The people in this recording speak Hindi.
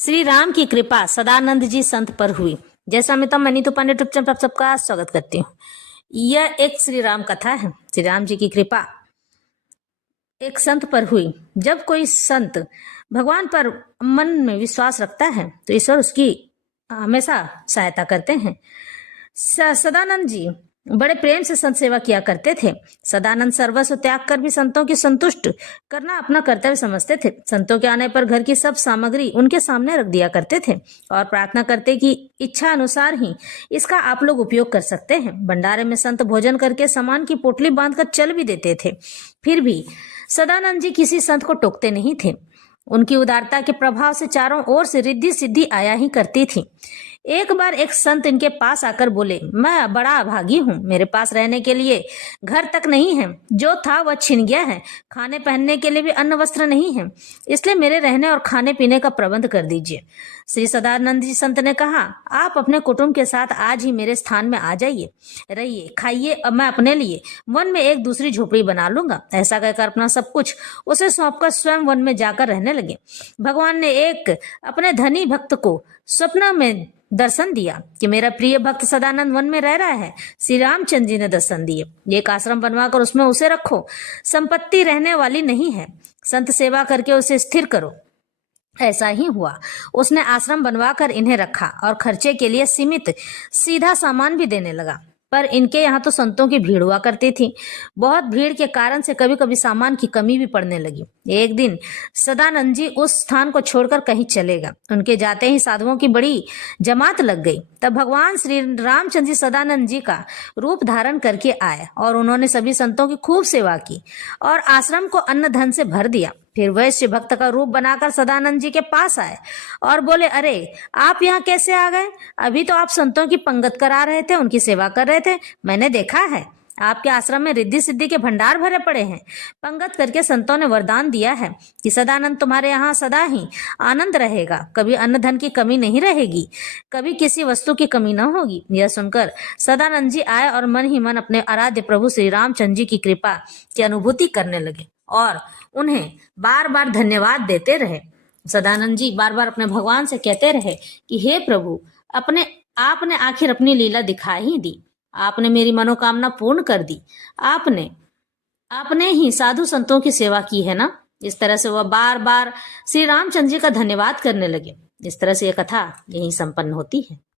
श्री राम की कृपा सदानंद जी संत पर हुई। जय स्वामित्व, मैं नीतू पांडे ट्यूब चैनल पर सबका स्वागत करती हूँ। यह एक श्री राम कथा है। श्री राम जी की कृपा एक संत पर हुई। जब कोई संत भगवान पर मन में विश्वास रखता है तो ईश्वर उसकी हमेशा सहायता करते हैं। सदानंद जी बड़े प्रेम से संत सेवा किया करते थे। सदानंद सर्वस्व त्याग कर भी संतों की संतुष्ट करना अपना कर्तव्य समझते थे। संतों के आने पर घर की सब सामग्री उनके सामने रख दिया करते थे और प्रार्थना करते कि इच्छा अनुसार ही इसका आप लोग उपयोग कर सकते हैं। भंडारे में संत भोजन करके सामान की पोटली बांधकर चल भी देते थे। फिर भी सदानंद जी किसी संत को टोकते नहीं थे। उनकी उदारता के प्रभाव से चारों ओर से रिद्धि सिद्धि आया ही करती थी। एक बार एक संत इनके पास आकर बोले, मैं बड़ा अभागी हूँ, मेरे पास रहने के लिए घर तक नहीं है, जो था वह छिन गया है, खाने पहनने के लिए भी अन्न वस्त्र नहीं है, इसलिए मेरे रहने और खाने पीने का प्रबंध कर दीजिए। श्री सदानंद जी संत ने कहा, आप अपने कुटुंब के साथ आज ही मेरे स्थान में आ जाइए, रहिए, खाइए, अब मैं अपने लिए वन में एक दूसरी झोपड़ी बना लूंगा। ऐसा कहकर अपना सब कुछ उसे सौंपकर स्वयं वन में जाकर रहने लगे। भगवान ने एक अपने धनी भक्त को स्वप्न में दर्शन दिया कि मेरा प्रिय भक्त सदानंद वन में रह रहा है। श्री रामचंद्र जी ने दर्शन दिए, एक आश्रम बनवाकर उसमें उसे रखो, संपत्ति रहने वाली नहीं है, संत सेवा करके उसे स्थिर करो। ऐसा ही हुआ। उसने आश्रम बनवाकर इन्हें रखा और खर्चे के लिए सीमित सीधा सामान भी देने लगा। पर इनके यहाँ तो संतों की भीड़ हुआ करती थी। बहुत भीड़ के कारण से कभी कभी सामान की कमी भी पड़ने लगी। एक दिन सदानंद जी उस स्थान को छोड़कर कहीं चले गए। उनके जाते ही साधुओं की बड़ी जमात लग गई। तब भगवान श्री रामचंद्र जी सदानंद जी का रूप धारण करके आए और उन्होंने सभी संतों की खूब सेवा की और आश्रम को अन्न धन से भर दिया। फिर वैश्य भक्त का रूप बनाकर सदानंद जी के पास आए और बोले, अरे आप यहाँ कैसे आ गए? अभी तो आप संतों की पंगत करा रहे थे, उनकी सेवा कर रहे थे। मैंने देखा है आपके आश्रम में रिद्धि सिद्धि के भंडार भरे पड़े हैं। पंगत करके संतों ने वरदान दिया है कि सदानंद तुम्हारे यहाँ सदा ही आनंद रहेगा, कभी अन्न धन की कमी नहीं रहेगी, कभी किसी वस्तु की कमी न होगी। यह सुनकर सदानंद जी आए और मन ही मन अपने आराध्य प्रभु श्री रामचंद्र जी की कृपा की अनुभूति करने लगे और उन्हें बार बार धन्यवाद देते रहे। सदानंद जी बार बार अपने भगवान से कहते रहे कि हे प्रभु, आपने आखिर अपनी लीला दिखा ही दी, आपने मेरी मनोकामना पूर्ण कर दी, आपने ही साधु संतों की सेवा की है ना। इस तरह से वह बार बार श्री रामचंद्र जी का धन्यवाद करने लगे। इस तरह से यह कथा यहीं संपन्न होती है।